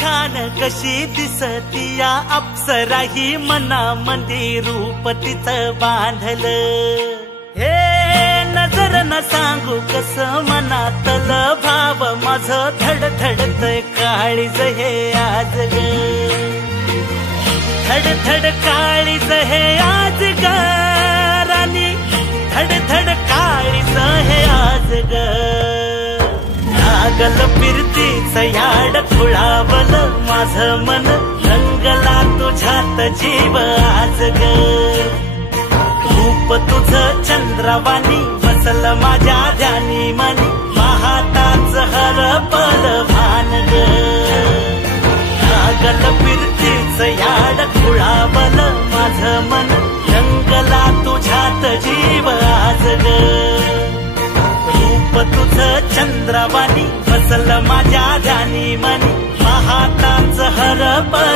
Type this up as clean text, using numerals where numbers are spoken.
खान कशी दिसती या अप्सरा ही मनामंदी रूप तिचं बांधलं हे नजर न सांगू कस मनातल भाव माझं धडधडतय काळीज हे आज ग धडधड काळीज हे आज ग राणी धडधड काळीज हे आज ग लागल फिरतीच याड खुळावल माझं मन रंगला तुझ्यात जीव आज ग रूप तुझं चंद्रवाणी बसल माझ्या ध्यानी मनी पाहताच हरपल भान ग लागल फिरतीच याड खुळावल माझं मन रंगला तुझ्यात जीव आज ग रूप तुझं चंद्रवाणी बसल माझ्या ध्यानी मनी पाहताच हरपल